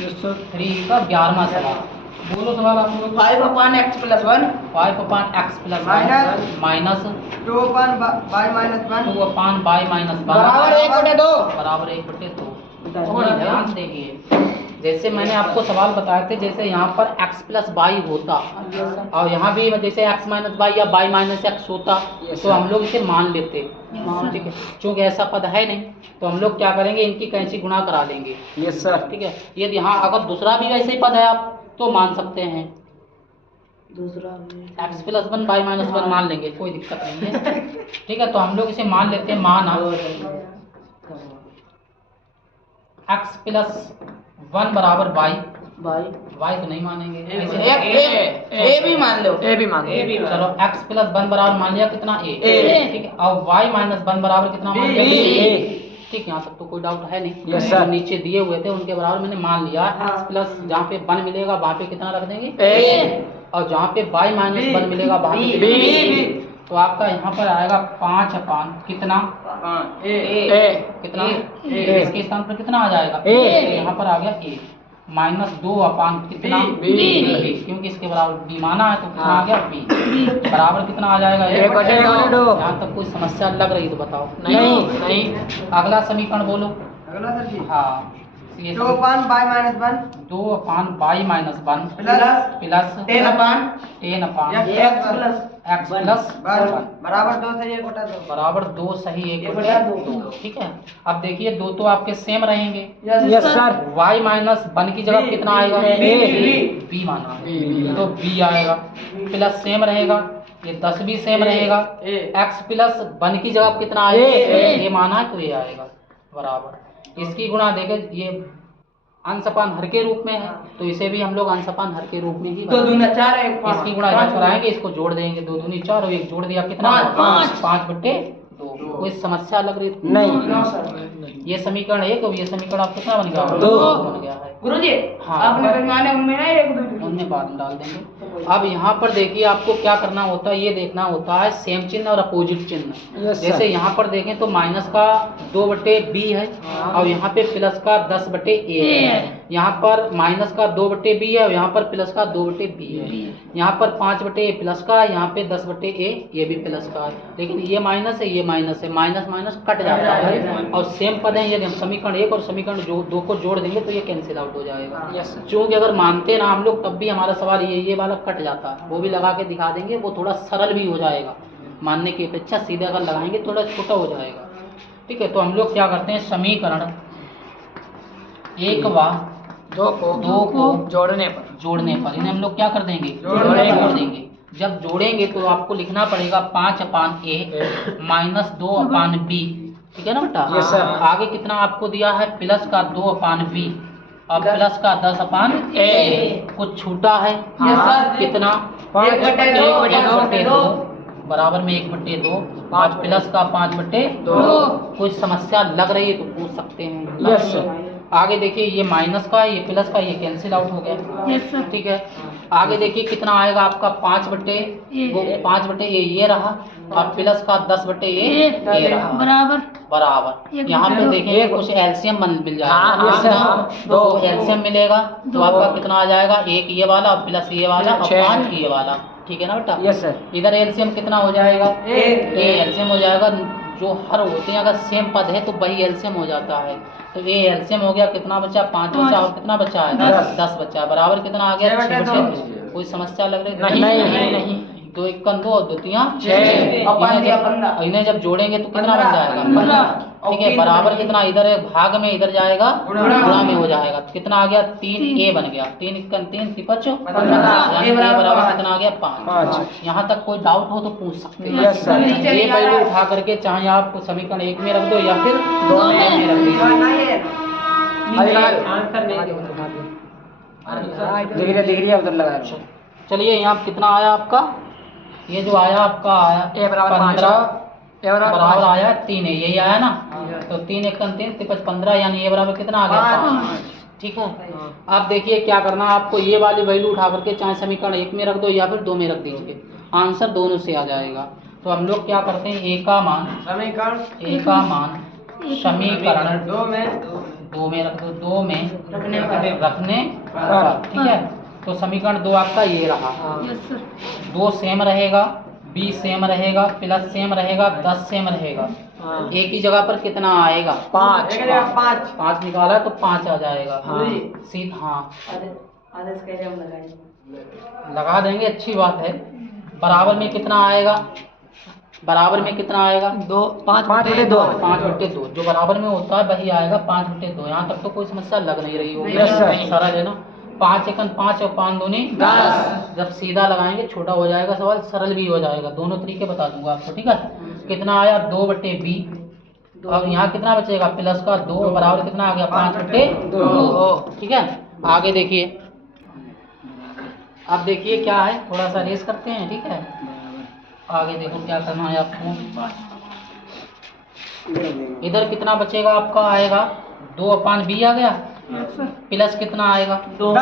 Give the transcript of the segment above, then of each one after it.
3 का 11वां सवाल। बोलो सवाल आप लोग। 5 upon x plus 1 5 upon x plus 1 minus 2 upon y minus 1 2 upon y minus 1 बराबर 1/2 बराबर 1/2। थोड़ा ध्यान देखिए, जैसे मैंने आपको सवाल बताए थे, जैसे यहाँ पर x प्लस वाई होता और यहाँ भी जैसे x माइनस वाई या y माइनस एक्स होता तो हम लोग इसे मान लेते, ठीक है। चूँकि ऐसा पद है नहीं तो हम लोग क्या करेंगे, इनकी कैंची गुणा करा देंगे। Yes sir. ठीक है, यदि यहाँ अगर दूसरा भी वैसे ही पद है आप तो मान सकते हैं, दूसरा x प्लस 1 y माइनस 1 मान लेंगे, कोई दिक्कत नहीं है। ठीक है, तो हम लोग इसे मान लेते हैं, माना x प्लस 1 बराबर y तो नहीं मानेंगे, ए भी मान लो, ए भी मान लो। चलो x प्लस 1 बराबर मान लिया कितना a, ठीक है। और y माइनस 1 बराबर कितना मान लिया b, ठीक। यहाँ तक तो कोई डाउट है नहीं। Yes sir. नीचे दिए हुए थे उनके बराबर मैंने मान लिया। x प्लस जहाँ पे 1 मिलेगा वहाँ पे कितना रख देंगे ए, और जहाँ पे y माइनस 1 मिलेगा वहाँ पे बी। तो आपका यहाँ पर आएगा 5 अपान कितना कितना इसके स्थान पर कितना आ जाएगा ए। यहाँ पर आ गया a माइनस 2 अपान कितना बी। क्योंकि इसके बराबर b माना है तो कितना आ गया b बराबर कितना आ जाएगा 1/2। यहाँ तक कोई समस्या लग रही तो बताओ। नहीं। अगला समीकरण बोलो। अगला सर जी हाँ, ये 2 upon y minus 1 2 अपान y माइनस 1 प्लस 10 upon 10 अपान x plus x प्लस 1 बराबर 2 सही 1/2 बराबर 2 सही 1/2। ठीक है, अब देखिए दो तो आपके सेम रहेंगे। Yes sir. y माइनस 1 की जगह कितना आएगा b माना है तो b आएगा, प्लस सेम रहेगा, ये 10 भी सेम रहेगा। x प्लस 1 की जगह कितना आएगा a माना है तो ये आएगा बराबर। इसकी गुणा देखे, ये अंशपान हर के रूप में है तो इसे भी हम लोग अंशपान हर के रूप में ही 2 दूना 4 है इसकी गुणा इधर कराएंगे, इसको जोड़ देंगे, 2 दूनी 4 और 1 जोड़ दिया कितना 5/2। कोई समस्या लग रही नहीं। ये समीकरण 1 और ये समीकरण आप कितना बन गया 2 बन गया है। गुरुजी हाँ। आपने बनवाने उनमें ना 1 2 उनमें बाद में डाल देंगे। अब यहाँ पर देखिए आपको क्या करना होता है, ये देखना होता है सेम चिन्ह और अपोजिट चिन्ह। Yes sir. जैसे यहाँ पर देखें तो माइनस का 2/b है और यहाँ पे प्लस का 10/a है। यहाँ पर माइनस का 2/b है और यहाँ पर प्लस का 2/b है। यहाँ पर 5/a प्लस का है, यहाँ पे 10/a ये भी प्लस का है, लेकिन ये माइनस है ये माइनस है, माइनस माइनस कट जाता है और सेम पद है। यदि हम समीकरण 1 और समीकरण 2 को जोड़ देंगे तो ये कैंसिल आउट हो जाएगा। यस। क्योंकि अगर मानते ना हम लोग तब भी हमारा सवाल ये वाला कट जाता है, वो भी लगा के दिखा देंगे, वो थोड़ा सरल भी हो जाएगा मानने की अपेक्षा। सीधे अगर लगाएंगे थोड़ा छोटा हो जाएगा। ठीक है, तो हम लोग क्या करते हैं, समीकरण 1 व 2 को जोड़ने पर इन्हें हम लोग क्या कर देंगे जोड़ देंगे। जब जोड़ेंगे तो आपको लिखना पड़ेगा 5 अपान a माइनस 2 अपान b, ठीक है ना बेटा। Yes sir. आगे कितना आपको दिया है प्लस का 2 अपान b और प्लस का 10 अपान a, कुछ छूटा है यस सर। कितना 1/2 बराबर में 1/2 और प्लस का 5/2। कोई समस्या लग रही है तो पूछ सकते हैं। Yes sir. आगे देखिए ये माइनस का ये प्लस का ये कैंसिल आउट हो गया। ठीक है, आगे देखिए कितना आएगा आपका 5/a ये रहा और प्लस का 10/a ये रहा बराबर। यहाँ पे देखिए कुछ एलसीएम मिल जाएगा, दो एलसीएम मिलेगा तो आपका कितना आ जाएगा, 1 ये वाला और प्लस ये वाला और 5 ये वाला। ठीक है ना बेटा। Yes sir. इधर एलसीएम कितना हो जाएगा, ये एलसीएम हो जाएगा। जो हर होते हैं अगर सेम पद है तो वही एलसीएम हो जाता है। तो ये एलसीएम हो गया, कितना बचा 5 बचा और कितना बचा है 10 बचा बराबर कितना आ गया 6/2। कोई समस्या लग रही नहीं। 2 1 2 और 2 3 6 इन्हें जब जोड़ेंगे तो कितना बन जाएगा 15। ठीक है, बराबर कितना इधर है भाग में इधर जाएगा गुणा में हो जाएगा। तो कितना आ गया 3a बन गया, 3 1 3 3 5 ये बराबर कितना आ गया 5। यहाँ तक कोई डाउट हो तो पूछ सकते हैं। Yes sir. ये पहले उठा करके चाहे आप समीकरण 1 में रख दो या फिर 2 में रख दीजिए। डिग्री उधर लगा दो। चलिए यहाँ कितना आया आपका, ये जो आया आपका आया ए बराबर 15 बराबर आया 3 है, यही आया ना। तो 3 1 3 5 15 यानी ये बराबर कितना आ गया 5। ठीक है, अब देखिए क्या करना है आपको, ये वाली वैल्यू उठा करके चाहे समीकरण 1 में रख दो या फिर 2 में रख दीजिए, आंसर दोनों से आ जाएगा। तो हम लोग क्या करते हैं, a का मान समीकरण 2 में रख दो, 2 में रखने पर। रखने पर, ठीक है। तो समीकरण 2 आपका ये रहा। Yes sir. 2 सेम रहेगा, b सेम रहेगा, प्लस सेम रहेगा, 10 सेम रहेगा। एक ही जगह पर कितना आएगा? 5 एक जगह 5 5 निकाला तो 5 आ जाएगा। हाँ। सीधा हाँ आदेश कैसे हम लगाएंगे? लगा देंगे, अच्छी बात है। बराबर में कितना आएगा? बराबर में कितना आएगा? 2 5 बटे 2 5/2 जो बराबर में होता है वही आएगा 5/2। यहाँ तक तो कोई समस्या लग नहीं रही होगी। Yes, sir. सरल है ना। 5 एकन 5 और 5 दूनी 10। जब सीधा लगाएंगे छोटा हो जाएगा सवाल, सरल भी हो जाएगा। दोनों तरीके बता दूंगा आपको, ठीक है। कितना आया? 2/b। अब यहाँ कितना बचेगा? प्लस का 2 बराबर कितना आ गया? 5/2। ठीक है। आगे देखिए, अब देखिए क्या है, थोड़ा सा रेस करते हैं, ठीक है। आगे देखो क्या करना है आपको। इधर कितना बचेगा आपका? आएगा 2/b आ गया, प्लस कितना आएगा? 2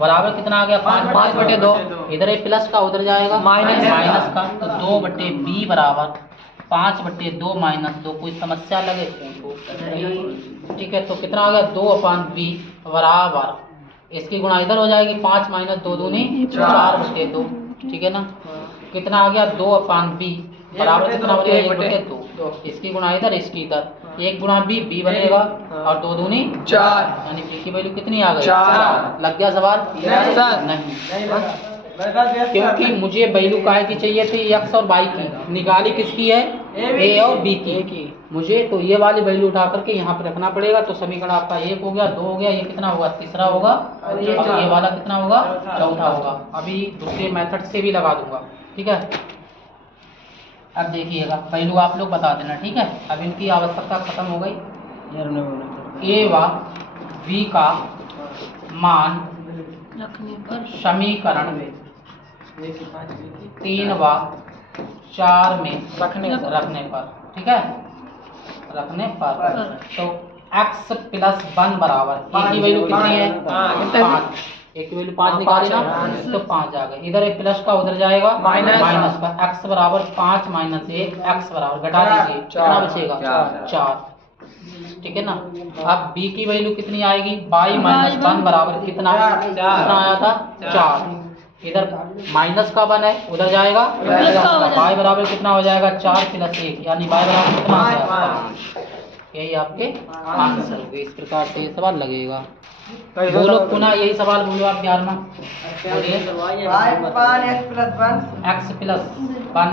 बराबर कितना आ गया? 5/2। इधर ये प्लस का, उधर जाएगा माइनस का। तो 2/b बराबर 5/2 - 2। कोई समस्या लगे तो ठीक है। तो कितना आ गया? 2/b बराबर, इसकी गुणा इधर हो जाएगी, 5 - 2 दूनी 4/2। ठीक है ना। कितना आ गया? 2/b बराबर कितना बचेगा? 1/2। इसकी गुणा इधर, इसकी इधर, 1 गुणा b बनेगा और 2 दूनी 4, यानी b की वैल्यू कितनी आ गई? 4। लग गया सवाल? नहीं, क्योंकि मुझे वैल्यू काहे की चाहिए थी? x और y की। निकाली किसकी है? a और b की। मुझे तो ये वाली वैल्यू उठा करके यहाँ पे रखना पड़ेगा। तो समीकरण आपका 1 हो गया, 2 हो गया, ये कितना होगा? तीसरा होगा, और ये वाला कितना होगा? चौथा होगा। अभी दूसरे मेथड से भी लगा दूंगा, ठीक है। अब देखिएगा, वैल्यू आप लोग बता देना, ठीक है। अब इनकी आवश्यकता खत्म हो गई। a व b का मान रखने पर समीकरण 3 व 4 में रखने पर, ठीक है, रखने पर। तो x + 1 बराबर a की वैल्यू कितनी है? 5। a की वैल्यू 5 निकाली ना, तो 5 आ गए। इधर एक प्लस का, उधर जाएगा माइनस का। x बराबर 5 - 1, x बराबर घटा दीजिए, कितना बचेगा? 4। ठीक है ना। अब b की वैल्यू कितनी आएगी? y - 1 बराबर कितना? कितना आया था? 4। इधर माइनस का 1 है, उधर जाएगा प्लस का। y बराबर कितना हो जाएगा? 4 + 1, यानी y बराबर कितना आ गया? 5। यही आपके आंसर होंगे। इस प्रकार से ये सवाल लगेगा। बोलो पुनः यही सवाल बोलो आप 11वां बोलिए। x + 1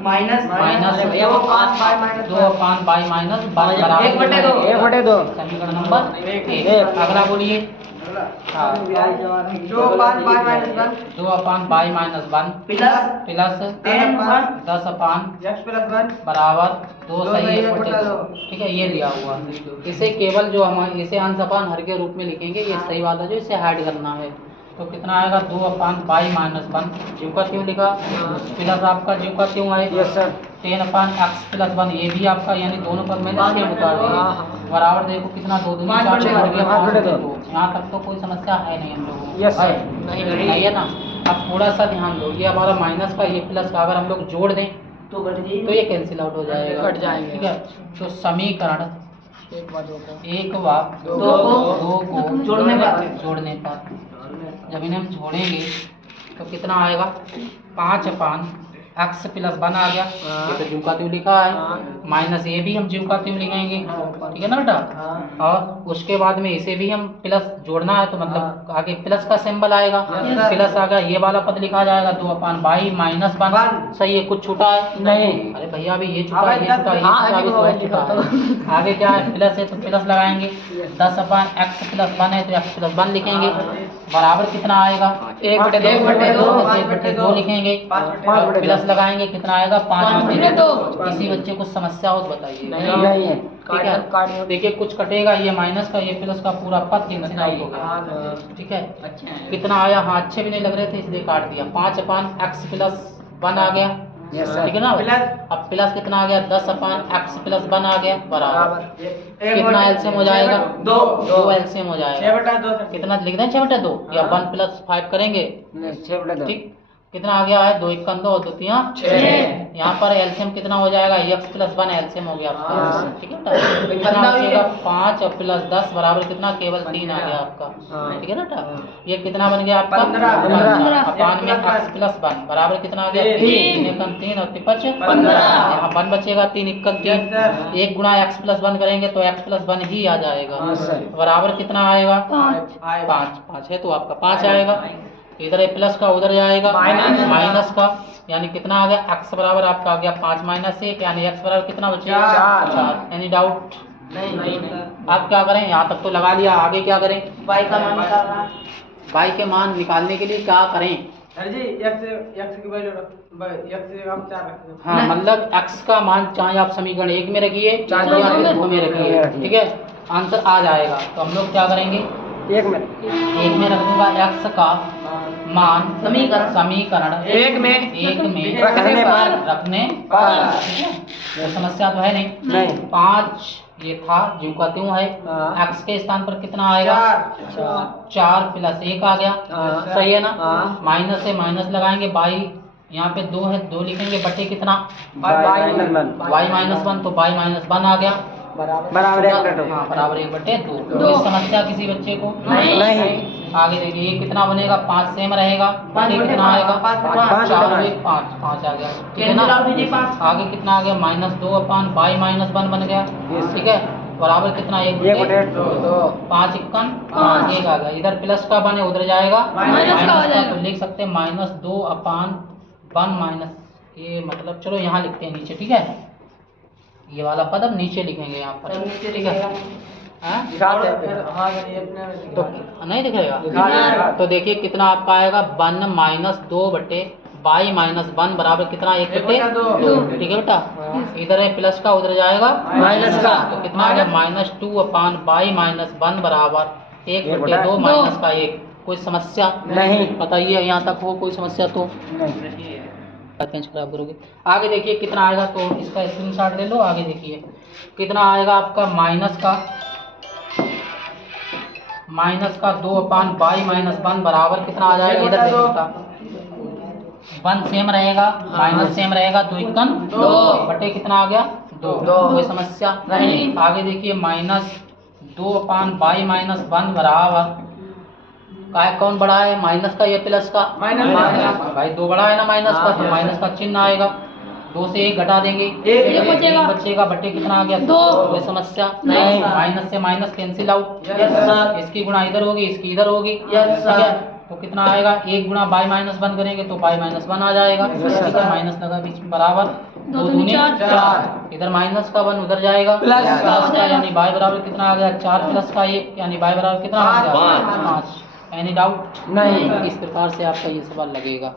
माइनस माइनस 2/y - 1 बराबर 1/2 समीकरण नंबर 1। अगला बोलिए। हाँ, 2/y - 2/y - 1 प्लस 10/x बराबर 2 सही 1/2। ठीक है, ये लिया हुआ। इसे केवल जो हम इसे अंशपान हर के रूप में लिखेंगे, ये सही वाला जो इसे हाइड करना है। तो कितना आएगा? 2/y - 1 जीव का क्यों लिखा? प्लस आपका जीव का क्यों आएगा? Yes sir. 10/x + 1 ये भी आपका, यानी दोनों पर मैंने सेम उतार दिया। बराबर देखो कितना? 2 दूनी 4 5/2। यहाँ तक तो कोई समस्या है नहीं हम लोगों को। Yes sir. नहीं है ना। अब थोड़ा सा ध्यान दो, ये हमारा माइनस का, ये प्लस का अगर हम लोग जोड़ दें तो ये कैंसिल आउट हो जाएगा, कट जाएंगे। ठीक है। तो समीकरण 1 व 2 को जोड़ने पर जब इन्हें हम जोड़ेंगे तो कितना आएगा? 5/x + 1 आ गया, ये तो जीव का त्यों लिखा है। माइनस ये भी हम जीव का त्यों लिखेंगे, ठीक है ना बेटा। और उसके बाद में इसे भी हम प्लस जोड़ना है, तो मतलब आगे प्लस का सिंबल आएगा, प्लस आ गया, ये वाला पद लिखा जाएगा 2/y - 1। सही है, कुछ छूटा है? नहीं। अरे भैया अभी ये छूटा है, ये छूटा है, ये छूटा है। आगे क्या है? प्लस है तो प्लस लगाएंगे। 10/x + 1 है तो x + 1 लिखेंगे। बराबर कितना आएगा? 1/2 लिखेंगे। प्लस लगाएंगे, कितना आएगा? 5/2। किसी बच्चे को समस्या हो तो बताइए। नहीं है। ठीक है, देखिए कुछ कटेगा, ये माइनस का, ये प्लस का पूरा पद कैंसिल आउट हो गया, ठीक है। कितना आया? हाँ, अच्छे भी नहीं लग रहे थे इसलिए काट दिया। 5/x + 1 आ गया, ठीक है ना। अब प्लस कितना आ गया? 10/x + 1 आ गया बराबर कितना? एलसीएम हो जाएगा 2 एलसीएम हो जाएगा। कितना लिख दें? 6/2 या 1 + 5 करेंगे, 6/2 ठीक। कितना आ गया है 2 1 2 2 3 6। यहाँ पर एलसीएम कितना हो जाएगा x प्लस 1 एलसीएम हो गया आपका, ठीक है ना। कितना बचेगा 5 और प्लस 10 बराबर कितना केवल 3 आ गया आपका, ठीक है ना बेटा। ये कितना बन गया आपका 15 अपान में x प्लस 1 बराबर कितना आ गया 3 एकम 3 और 5 15। यहाँ 1 बचेगा 3 एकम 3, 1 गुणा x प्लस 1 करेंगे तो x प्लस 1 ही आ जाएगा, बराबर कितना आएगा 5 है तो आपका 5 आएगा। इधर प्लस का उधर जाएगा माइनस का, यानी कितना आ गया x बराबर आपका आ गया 5 माइनस 1, यानी x बराबर कितना बचेगा 4। Any doubt? नहीं। आप क्या करें, यहाँ तक तो लगा लिया, आगे क्या करें, y का मान निकालना। y के मान निकालने के लिए क्या करें। सर जी x की वैल्यू x से हम 4 रखेंगे। हाँ मतलब x का मान चाहे आप समीकरण 1 में रखिए चाहे आप 2 में रखिए, ठीक है, आंसर आ जाएगा। तो हम लोग क्या करेंगे, 1 में रख दूंगा x का मान समीकरण 1 में रखने पर, ठीक है, तो समस्या तो है नहीं। 5 ये था जो का त्यों है, x के स्थान पर कितना आएगा 4 प्लस 1 आ गया, सही है ना। माइनस से माइनस लगाएंगे, बाई यहाँ पे 2 है 2 लिखेंगे, बटे कितना y माइनस 1, तो y माइनस 1 आ गया बराबर 1/2। हाँ बराबर 1/2। कोई समस्या किसी बच्चे को नहीं। आगे देखिए ये कितना बनेगा 5 सेम रहेगा, बटे कितना आएगा 4 और 1 5 आ गया, ठीक है ना। आगे कितना आ गया -2 अपान y माइनस 1 बन गया, ठीक है, बराबर कितना 1/2 5 इक्कन 1 आ गया। इधर प्लस का बने उधर जाएगा माइनस का, तो लिख सकते हैं -2 अपान 1 माइनस, ये मतलब चलो यहाँ लिखते हैं नीचे, ठीक है, ये वाला पद अब नीचे लिखेंगे यहाँ पर, ठीक है। हाँ? तो नहीं दिखेगा, तो देखिए कितना आपका आएगा 1 माइनस 2 बटे y माइनस 1 बराबर कितना 1/2, ठीक है बेटा। इधर है प्लस का उधर जाएगा माइनस का, तो कितना आ गया -2 अपान y माइनस 1 बराबर 1/2 माइनस का 1। कोई समस्या नहीं, बताइए, यहाँ तक हो कोई समस्या तो खराब करोगे। आगे देखिए कितना आएगा, तो इसका स्क्रीनशॉट ले लो। आगे देखिए कितना आएगा आपका माइनस का 2 अपान y माइनस 1 बराबर कितना आ जाएगा, इधर देखिए 1 सेम रहेगा माइनस सेम रहेगा, 2 इक्कन 2 बटे कितना आ गया 2। कोई समस्या नहीं। आगे देखिए -2 अपान y माइनस 1 बराबर काय कौन बड़ा है, माइनस का या प्लस का, भाई 2 बड़ा है ना माइनस का, तो माइनस का चिन्ह आएगा, 2 से 1 घटा देंगे, 1 बचेगा, बटे कितना आ गया 2। कोई समस्या नहीं। माइनस से माइनस कैंसिल आउट, इसकी गुणा इधर होगी इसकी इधर होगी, ठीक है, तो कितना आएगा 1 गुणा y माइनस 1 करेंगे तो y माइनस 1 आ जाएगा, ठीक है, माइनस लगा बीच में, बराबर 2 दूनी 4, इधर माइनस का 1 उधर जाएगा प्लस का, यानी y बराबर कितना आ गया 4 प्लस का 1, यानी y बराबर कितना आ गया 5। एनी डाउट नहीं। इस प्रकार से आपका ये सवाल लगेगा।